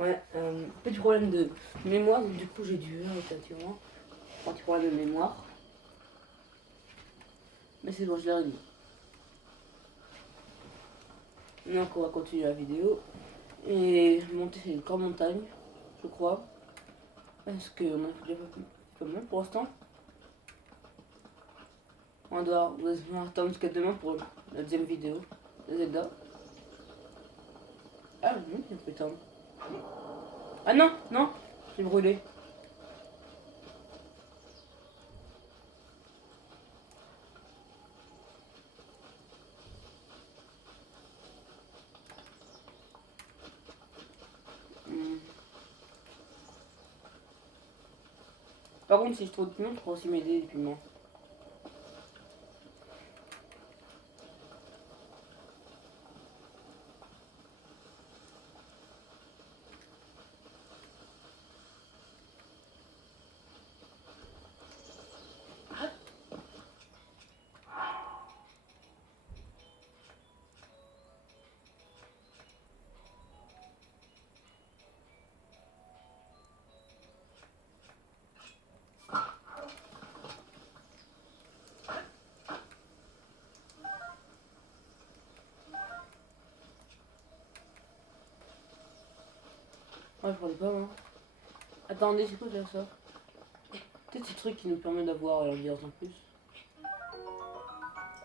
Ouais, petit problème de mémoire, donc du coup j'ai dû arrêter actuellement. Petit problème de mémoire. Mais c'est bon, je l'ai réglé. Donc on va continuer la vidéo. Et monter ces grandes montagnes, je crois. Parce qu'on a déjà pas mal pour l'instant. On doit attendre jusqu'à demain pour la deuxième vidéo de Zelda. Ah oui, il fait temps. Ah non, non, j'ai brûlé. Hmm. Par contre, si je trouve de piments, je pourrais aussi m'aider des piments. Ouais, je prends pas, hein. Attendez, c'est quoi déjà ça? Peut-être ce truc qui nous permet d'avoir l'ambiance en plus.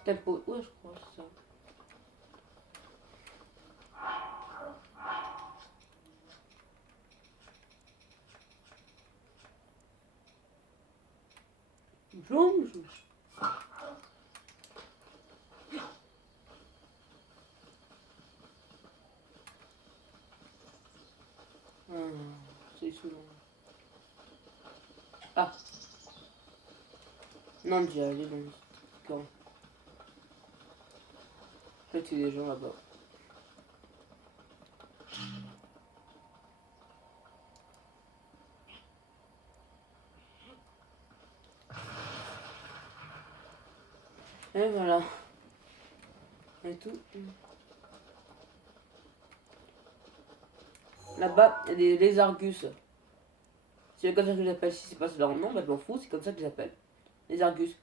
Tempo, ouais, je crois, c'est ça. Bonjour. Ah, c'est saoulant. Ah, non, déjà, allez, bon, quand je vais tuer des gens là-bas. Et voilà. Et tout. Là-bas, il y a des lézargus. C'est comme ça que je les appelle. Si c'est pas leur nom, bah, je m'en fous, c'est comme ça que je les appelle. Les argus.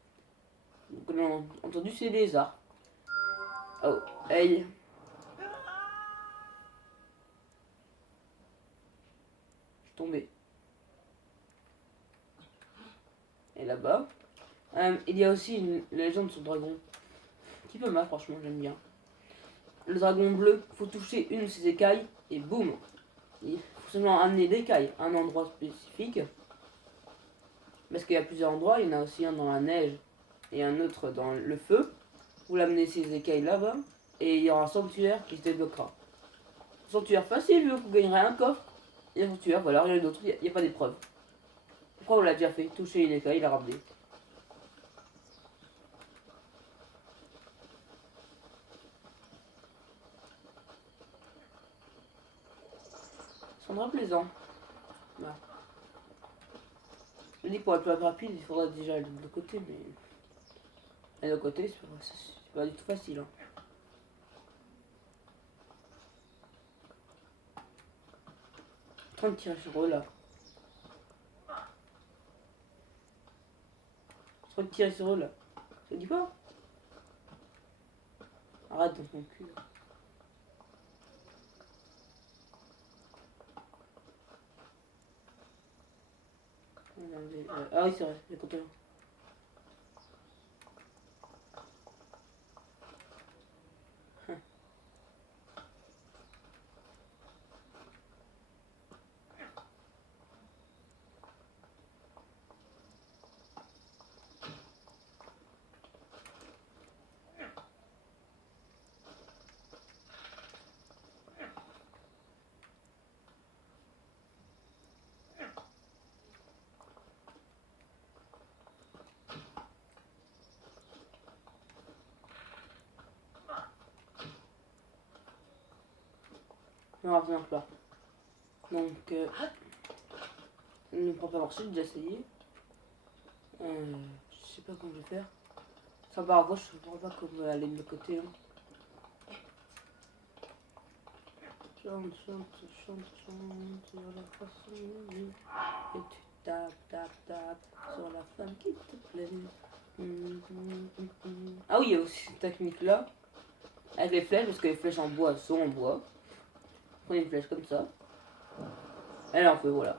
Donc, on a entendu, c'est des lézards. Oh, hey. Je suis tombé. Et là-bas, il y a aussi une légende sur le dragon. Qui peut mal, franchement, j'aime bien. Le dragon bleu, faut toucher une de ses écailles et boum. Il faut seulement amener l'écaille à un endroit spécifique. Parce qu'il y a plusieurs endroits, il y en a aussi un dans la neige et un autre dans le feu. Vous l'amenez ces écailles là-bas et il y aura un sanctuaire qui se débloquera. Sanctuaire facile, vous gagnerez un coffre. Et un sanctuaire, voilà, rien d'autre, il n'y a pas d'épreuve. Pourquoi on l'a déjà fait? Toucher une écaille, il a ramené. Ça sera plaisant. Voilà. Je dis que pour être plus rapide, il faudra déjà aller de l'autre côté, mais. Et de l'autre côté, c'est pas du tout facile. Hein. En train de tirer sur eux là. En train de tirer sur eux là. Ça dit pas? Arrête dans ton cul. Ah oui, c'est vrai, j'ai compris. Non, absolument pas. Donc, ça ne prend pas marcher, j'ai déjà essayé. Je sais pas comment je vais faire. Ça part à gauche, je ne comprends pas comment aller de l'autre côté. Hein. Chante sur la façon d'aimer. Et tu tapes sur la femme qui te plaît. Ah oui, il y a aussi cette technique-là. Avec les flèches, parce que les flèches en bois sont en bois. Prenez une flèche comme ça. Elle en feu, voilà.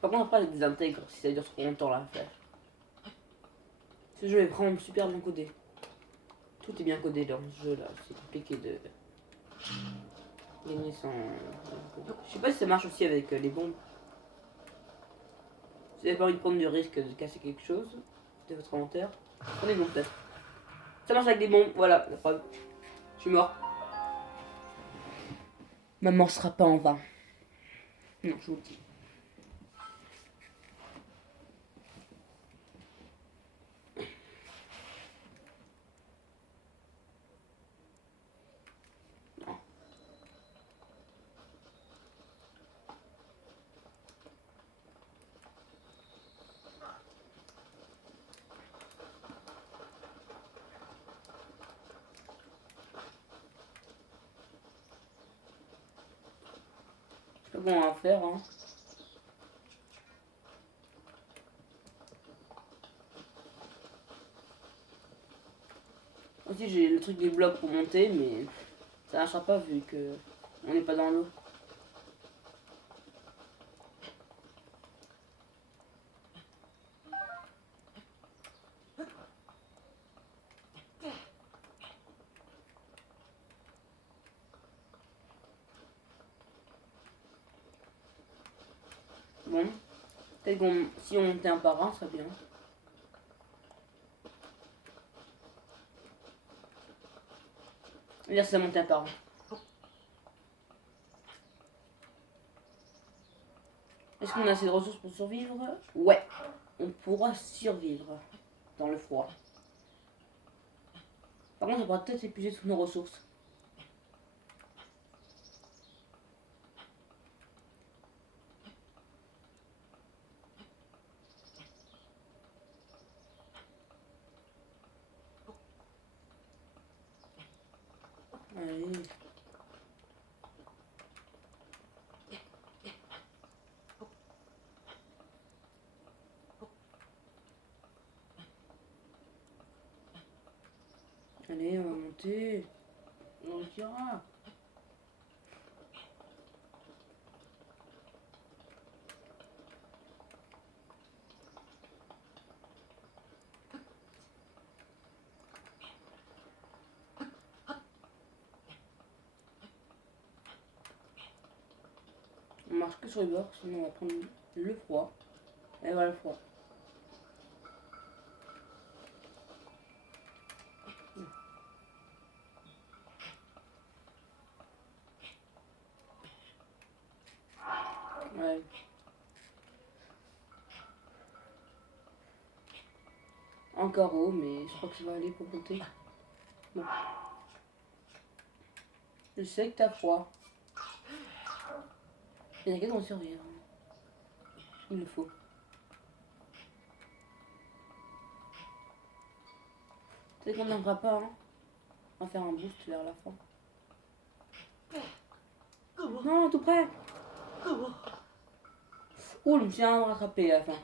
Par contre, après, elle désintègre si ça dure trop longtemps la flèche. Ce jeu est vraiment super bien codé. Tout est bien codé dans ce jeu là. C'est compliqué de gagner sans. Je sais pas si ça marche aussi avec les bombes. Si vous n'avez pas envie de prendre du risque de casser quelque chose, de votre inventaire, prenez des bombes peut-être. Ça marche avec des bombes, voilà, la preuve. Je suis mort. Ma mort sera pas en vain. Non, je vous le dis. Non. C'est pas bon à faire, hein. Aussi, j'ai le truc des blocs pour monter, mais ça marchera pas vu que on n'est pas dans l'eau. Bon, peut-être qu'on, si on montait un par un, ça serait bien. Là, ça monte un par un. Est-ce qu'on a assez de ressources pour survivre? Ouais, on pourra survivre dans le froid. Par contre, on pourra peut-être épuiser toutes nos ressources. Allez. Allez, on va monter. On réussira. On marche que sur les bords, sinon on va prendre le froid. Et voilà le froid. Ouais. Encore haut, mais je crois que ça va aller pour monter. Bon. Je sais que t'as froid. Il y en a qui vont survivre. Il le faut. Peut-être qu'on n'en fera pas, hein. On va faire un boost vers la fin. Non, tout près. Oh, je me suis rattrapé à la fin.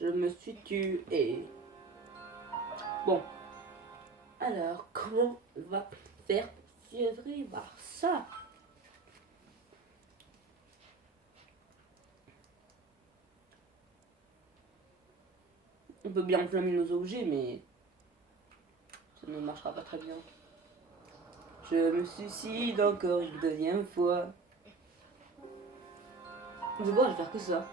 Je me suis tué. Bon. Alors, comment on va faire pour survivre à ça? On peut bien enflammer nos objets, mais ça ne marchera pas très bien. Je me suicide encore une deuxième fois. Je vois, je vais faire que ça.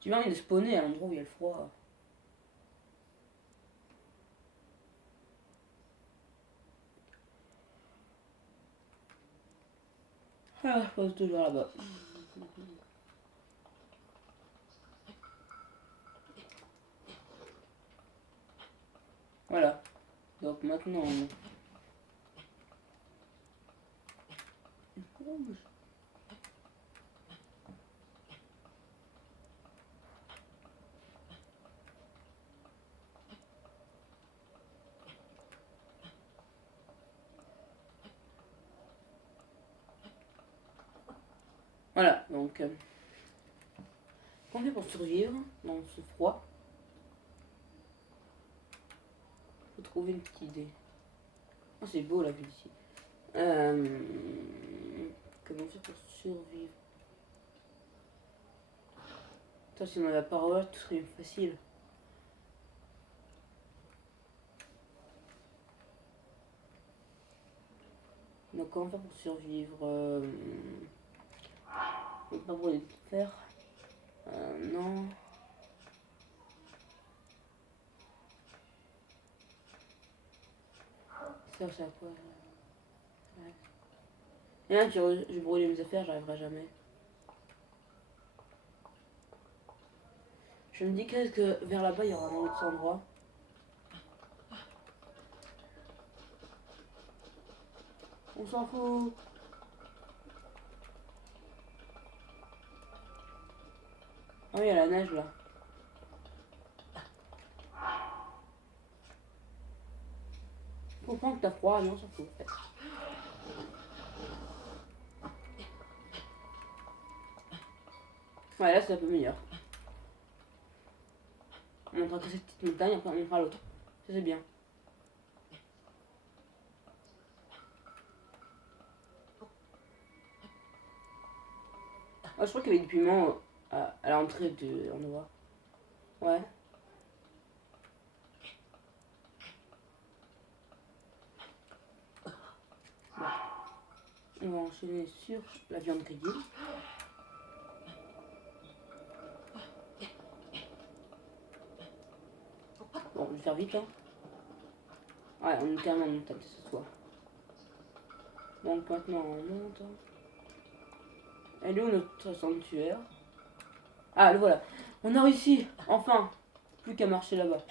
Tu m'as envie de spawner à l'endroit où il y a le froid. Ah, je pose toujours là-bas. Voilà. Donc maintenant... Voilà, donc... Qu'on fait pour survivre dans ce froid? Faut trouver une petite idée. Oh, c'est beau la vue ici. Comment faire pour survivre? Toi, si on avait la parole, tout serait facile. Donc, comment faire pour survivre? Pas brûler de fer. Non. Ça, c'est à quoi? Ouais. Et là, je brûle mes affaires, j'arriverai jamais. Je me dis que vers là-bas, il y aura un autre endroit. On s'en fout. Ah oui, il y a la neige là. Faut prendre que t'as froid, mais on s'en fout en fait. Ouais, là c'est un peu meilleur. On montrera que cette petite montagne, après on montrera l'autre. Ça c'est bien. Ah, je crois qu'il y avait des piments à l'entrée de l'endroit. Ouais. Bon. On va enchaîner sur la viande grillée. Bon, je vais faire vite hein. Ouais, on est carrément en montagne ce soir. Donc maintenant on monte. Elle est où notre sanctuaire? Ah, le voilà. On a réussi, enfin. Plus qu'à marcher là-bas.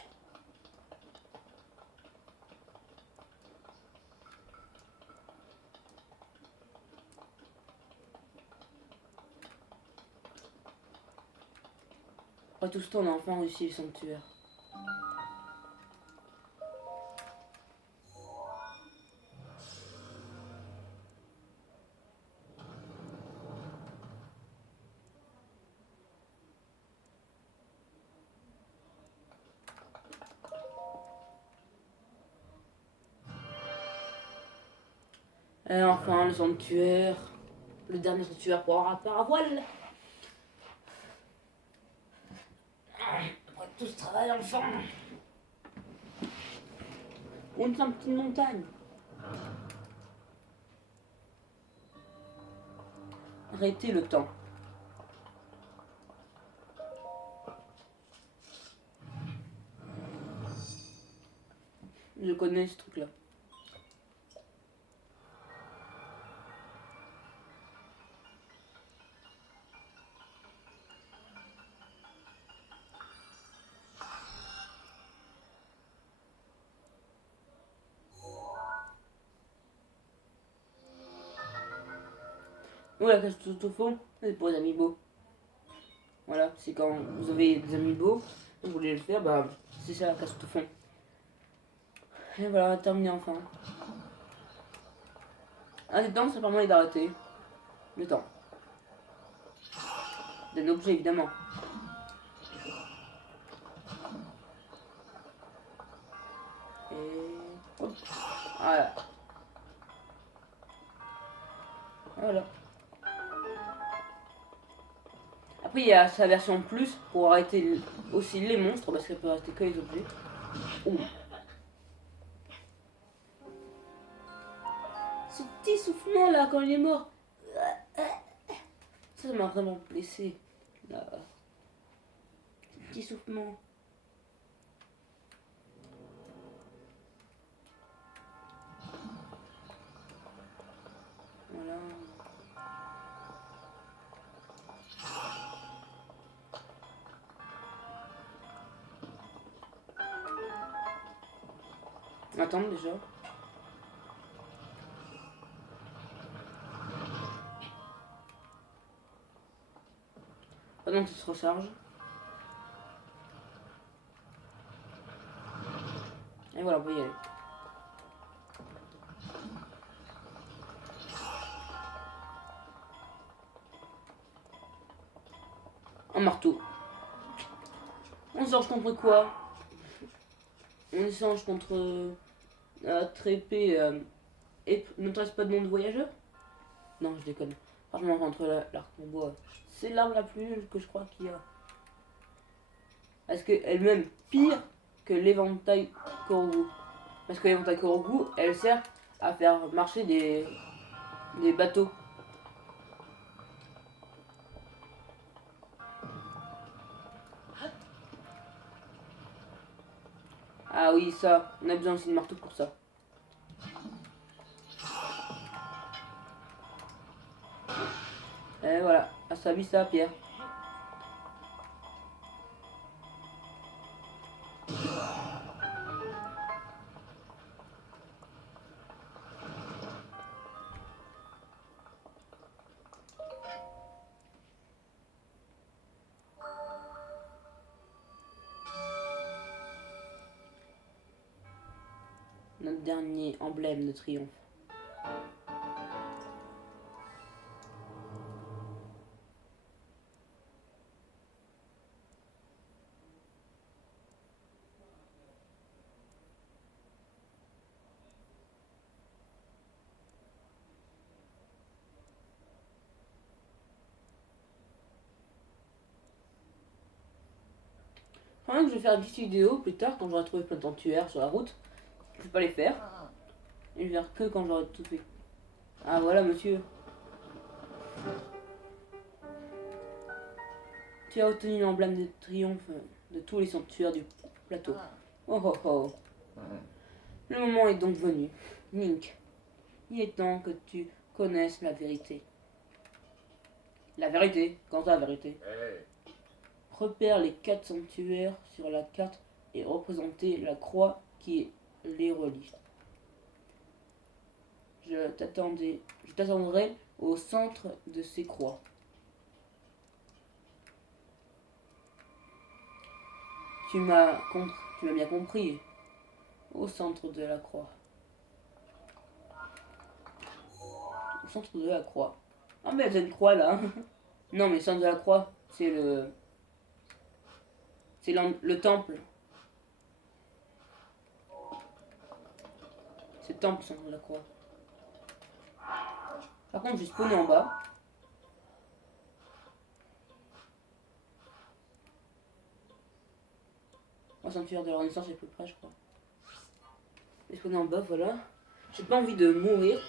Après tout ce temps, on a enfin réussi le sanctuaire. Et enfin, le sanctuaire. Le dernier sanctuaire pour avoir un paravoile. Après tout ce travail, enfin. On est une petite montagne. Arrêtez le temps. Je connais ce truc-là. Voilà, qu'est-ce que tout au fond, c'est pour les amiibo. Voilà, c'est quand vous avez des amiibo, vous voulez le faire, bah c'est ça la casse tout fond. Et voilà, terminé enfin. Un des temps, ça permet d'arrêter le temps. D'un objet évidemment. Et hop. Voilà. Voilà. Après, il y a sa version plus pour arrêter aussi les monstres, parce qu'elle peut arrêter que les objets. Ouh. Ce petit soufflement là quand il est mort. Ça m'a vraiment blessé. Là. Ce petit soufflement. Voilà. Attends déjà. Pendant qu'il se recharge. Et voilà, on peut y aller. Un marteau. On échange contre quoi? On échange contre notre épée et ne trace pas de nom de voyageur? Non, je déconne. Franchement, contre l'arc en bois, c'est l'arme la plus nulle que je crois qu'il y a. Est-ce qu'elle est même pire que l'éventail Korogu? Parce que l'éventail Korogu, elle sert à faire marcher des bateaux. Ah oui, ça, on a besoin aussi de marteau pour ça. Et voilà, à sa vie, ça, Pierre. Notre dernier emblème de triomphe. Quand même que je vais faire une petite vidéo plus tard quand j'aurai trouvé plein de tueurs sur la route. Je vais pas les faire. Et je vais faire que quand j'aurai tout fait. Ah voilà monsieur. Tu as obtenu l'emblème de triomphe de tous les sanctuaires du plateau. Oh oh oh. Le moment est donc venu. Link, il est temps que tu connaisses la vérité. La vérité? Quand la vérité? Repère les 4 sanctuaires sur la carte et représenter la croix qui les relie. Je t'attendrai au centre de ces croix. Tu m'as bien compris. Au centre de la croix. Au centre de la croix. Ah mais il y a une croix là. Non mais le centre de la croix, c'est le... C'est le temple. C'est le temple, le centre de la croix. Par contre, j'ai spawné en bas. Le sanctuaire de la Renaissance est plus près, je crois. J'ai spawné en bas, voilà. J'ai pas envie de mourir.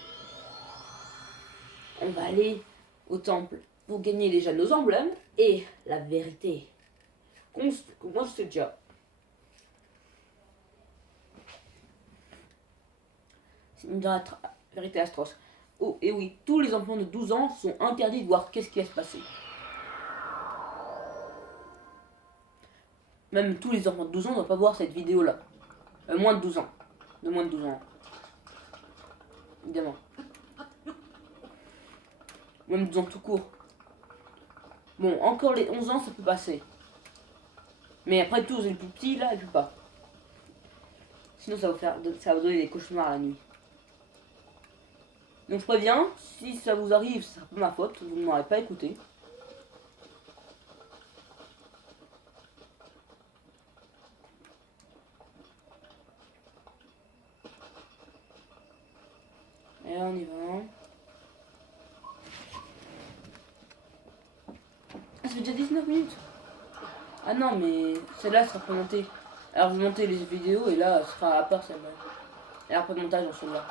On va aller au temple pour gagner déjà nos emblèmes et la vérité. Moi, je sais déjà. C'est une vérité atroce. Oh, et oui, tous les enfants de 12 ans sont interdits de voir qu'est-ce qui va se passer. Même tous les enfants de 12 ans ne doivent pas voir cette vidéo-là. Moins de 12 ans. De moins de 12 ans. Évidemment. Même 12 ans tout court. Bon, encore les 11 ans, ça peut passer. Mais après, tous les plus petits, là, ils peuvent pas. Sinon, ça va donner des cauchemars la nuit. Donc, je préviens, si ça vous arrive, c'est pas ma faute, vous ne m'aurez pas écouté. Et là, on y va. Ah, ça fait déjà 19 minutes. Ah non, mais celle-là sera pas montée. Alors, je vais monter les vidéos et là, ce sera à part celle-là. Et après montage dans celle-là.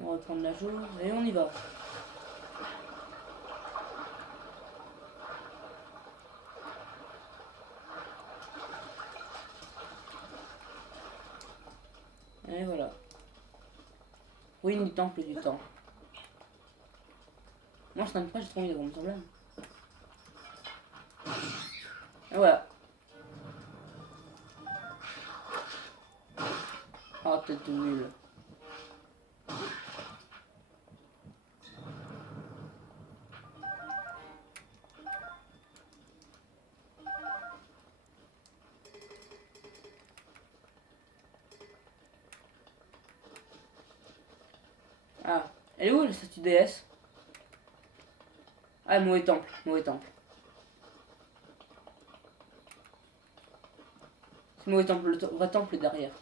On va prendre la chose et on y va. Et voilà. Ruine du temple du temps. Moi je t'aime pas, j'ai trop envie d'avoir mon emblème. Voilà. Ah, t'es tout nul. Ah, elle est où la statue déesse? Ah, mauvais temple, mauvais temple. C'est mauvais temple, le vrai temple est derrière.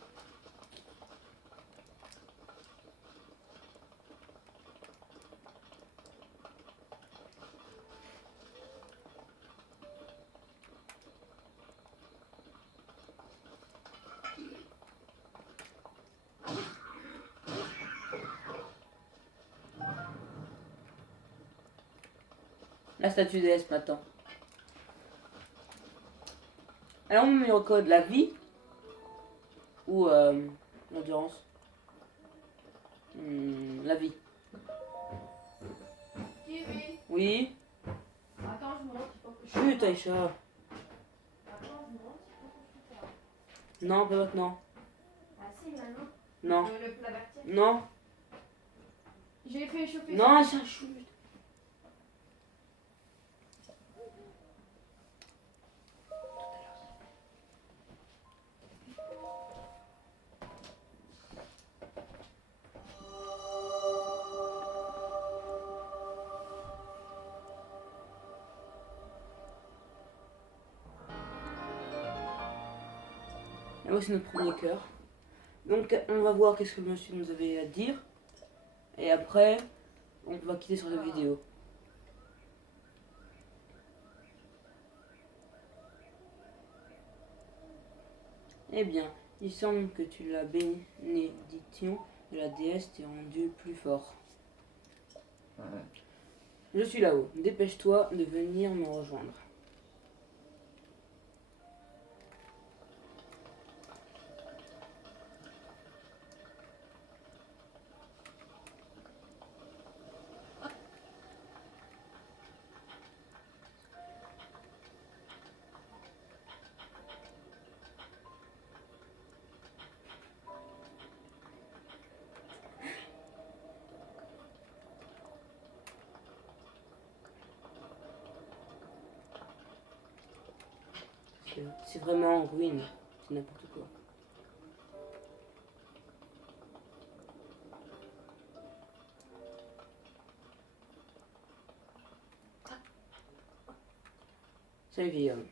La statue déesse maintenant. Alors, mon numéro code, la vie ou l'endurance? La vie. Kiwi. Oui. Attends, je monte, il faut que je Chut, Aïcha. Attends, je monte, il faut que je fasse. Non, pas maintenant. Ah si, maintenant. Non. La vertière. Non. J'ai fait chauffer. Non, Aïcha, chut. Et voici notre premier cœur. Donc on va voir qu'est-ce que le monsieur nous avait à dire. Et après, on va quitter sur cette vidéo. Eh bien, il semble que la bénédiction de la déesse t'ait rendu plus fort. Je suis là-haut. Dépêche-toi de venir me rejoindre. C'est vraiment en ruine. C'est n'importe quoi. Salut vieil homme.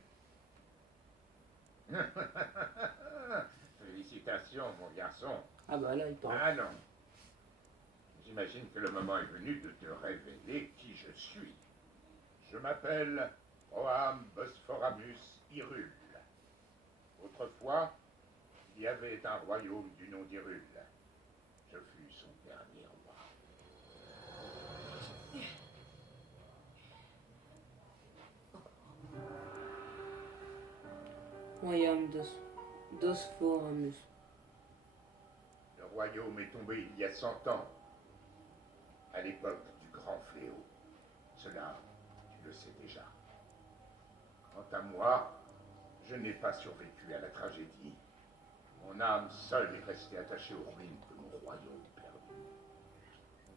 Félicitations, mon garçon. Ah bah là, il parle. Ah non. J'imagine que le moment est venu de te révéler qui je suis. Je m'appelle Roham Bosphoramus Hyrule. Autrefois, il y avait un royaume du nom d'Hyrule. Je fus son dernier roi. Royaume d'Osphoramus. Le royaume est tombé il y a 100 ans, à l'époque du grand fléau. Cela, tu le sais déjà. Quant à moi, je n'ai pas survécu à la tragédie. Mon âme seule est restée attachée aux ruines de mon royaume perdu.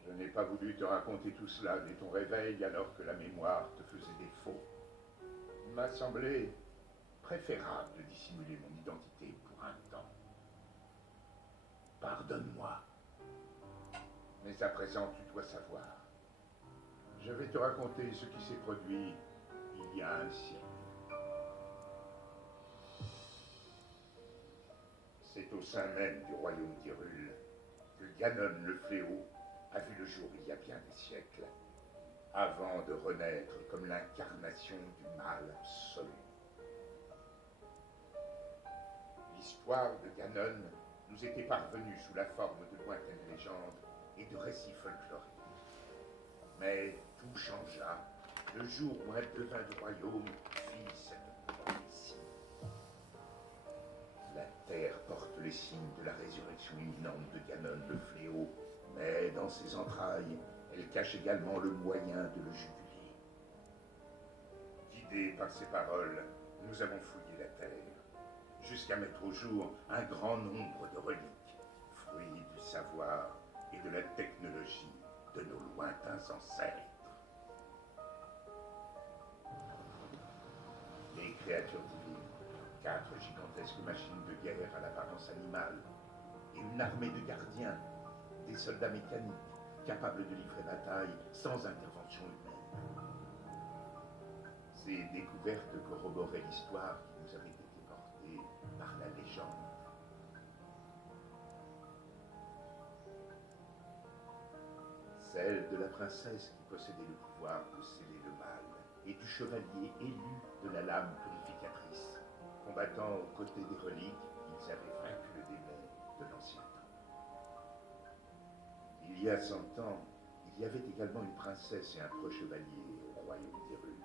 Je n'ai pas voulu te raconter tout cela dès ton réveil alors que la mémoire te faisait défaut. Il m'a semblé préférable de dissimuler mon identité pour un temps. Pardonne-moi. Mais à présent, tu dois savoir. Je vais te raconter ce qui s'est produit il y a un siècle. C'est au sein même du royaume d'Hyrule que Ganon le Fléau a vu le jour il y a bien des siècles, avant de renaître comme l'incarnation du mal absolu. L'histoire de Ganon nous était parvenue sous la forme de lointaines légendes et de récits folkloriques. Mais tout changea le jour où un devin du royaume fit cette prophétie. La terre porte les signes de la résurrection imminente de Ganon le Fléau, mais dans ses entrailles, elle cache également le moyen de le juguler. Guidé par ces paroles, nous avons fouillé la terre, jusqu'à mettre au jour un grand nombre de reliques, fruits du savoir et de la technologie de nos lointains ancêtres. Les créatures divines, 4 gigantesques machines de guerre à l'apparence animale, et une armée de gardiens, des soldats mécaniques, capables de livrer bataille sans intervention humaine. Ces découvertes corroboraient l'histoire qui nous avait été portée par la légende. Celle de la princesse qui possédait le pouvoir de sceller le mal, et du chevalier élu de la lame purificatrice. Combattant aux côtés des reliques, ils avaient vaincu le démon de l'ancien temps. Il y a 100 ans, il y avait également une princesse et un preux chevalier au royaume d'Hyrule.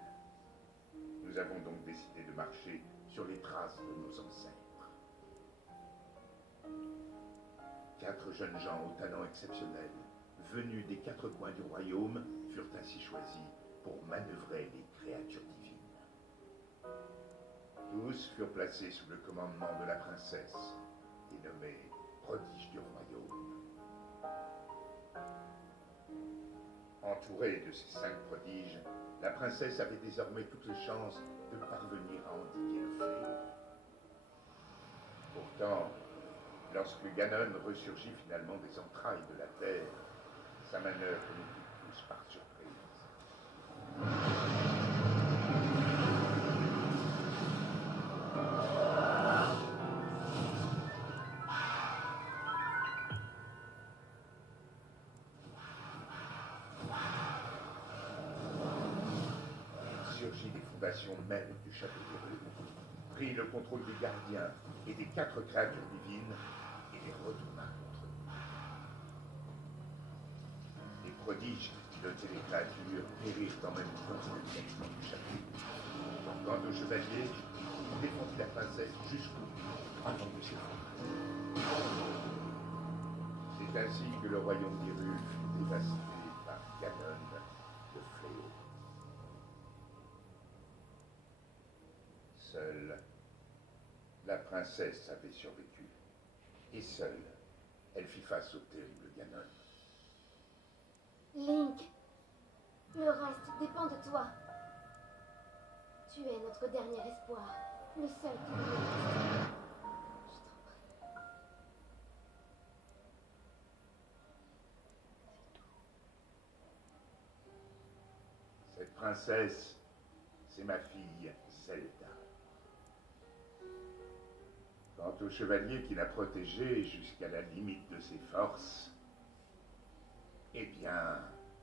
Nous avons donc décidé de marcher sur les traces de nos ancêtres. 4 jeunes gens aux talents exceptionnels, venus des 4 coins du royaume, furent ainsi choisis pour manœuvrer les créatures divines. Tous furent placés sous le commandement de la princesse et nommés prodiges du royaume. Entourée de ces 5 prodiges, la princesse avait désormais toutes les chances de parvenir à endiguer le fléau. Pourtant, lorsque Ganon ressurgit finalement des entrailles de la terre, sa manœuvre nous prit tous par surprise. Il surgit des fondations mêmes du château d'Hyrule, prit le contrôle des gardiens et des 4 créatures divines et les retourna contre nous. Les prodiges qui pilotaient les créatures périrent en même temps que le directeur du château. Quant au chevalier, il défendit la princesse jusqu'au bout avant de s'effondrer. C'est ainsi que le royaume d'Hyrule fut dévasté par Ganon, le fléau. Seule, la princesse avait survécu. Et seule, elle fit face au terrible Ganon. Link, le reste dépend de toi. Tu es notre dernier espoir, le seul qui nous reste. Je t'en prie. Cette princesse, c'est ma fille Zelda. Quant au chevalier qui l'a protégée jusqu'à la limite de ses forces, eh bien,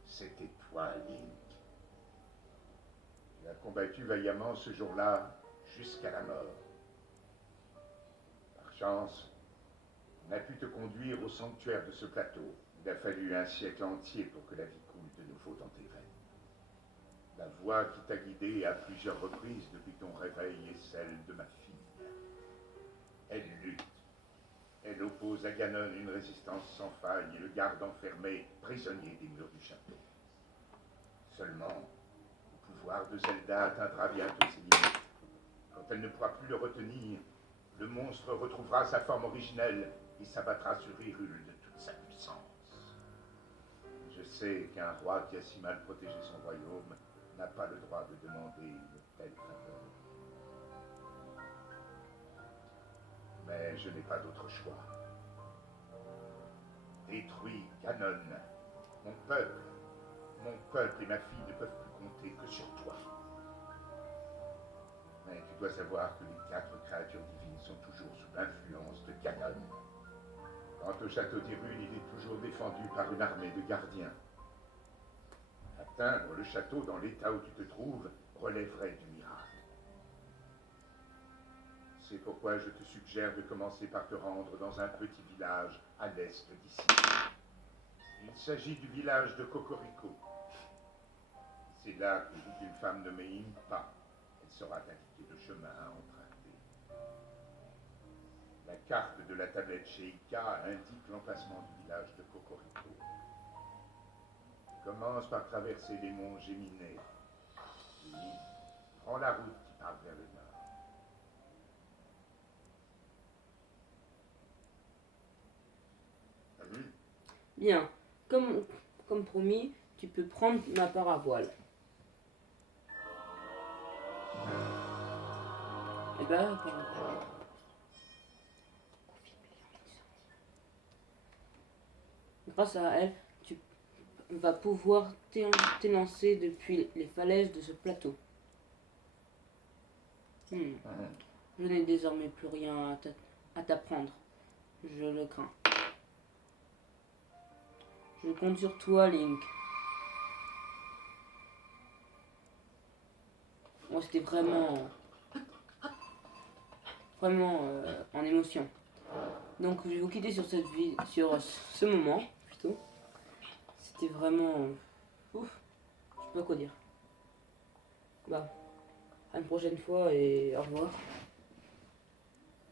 c'était toi, Link. Tu as combattu vaillamment ce jour-là jusqu'à la mort. Par chance, on a pu te conduire au sanctuaire de ce plateau. Il a fallu un siècle entier pour que la vie coule de nouveau dans tes veines. La voix qui t'a guidé à plusieurs reprises depuis ton réveil est celle de ma fille. Elle lutte. Elle oppose à Ganon une résistance sans faille et le garde enfermé, prisonnier des murs du château. Seulement, le pouvoir de Zelda atteindra bientôt ses limites. Quand elle ne pourra plus le retenir, le monstre retrouvera sa forme originelle et s'abattra sur Hyrule de toute sa puissance. Je sais qu'un roi qui a si mal protégé son royaume n'a pas le droit de demander une telle faveur. Mais je n'ai pas d'autre choix. Détruis Ganon, mon peuple et ma fille ne peuvent plus compter que sur toi. Mais tu dois savoir que les 4 créatures divines sont toujours sous l'influence de Ganon. Quant au château d'Hyrule, il est toujours défendu par une armée de gardiens. Atteindre le château dans l'état où tu te trouves relèverait du miracle. C'est pourquoi je te suggère de commencer par te rendre dans un petit village à l'est d'ici. Il s'agit du village de Cocorico. C'est là que vit une femme nommée Impa. Elle saura t'indiquer le chemin à emprunter. La carte de la tablette chez Ika indique l'emplacement du village de Cocorico. Commence par traverser les monts Géminés. Puis, prends la route qui part vers le nord. Bien. Comme promis, tu peux prendre ma paravoile. Et ben, paravoile. Grâce à elle, tu vas pouvoir t'élancer depuis les falaises de ce plateau. Je n'ai désormais plus rien à t'apprendre. Je le crains. Je compte sur toi, Link. Moi, c'était vraiment en émotion. Donc, je vais vous quitter sur sur ce moment, plutôt. C'était vraiment ouf. Je sais pas quoi dire. Bah, à une prochaine fois et au revoir.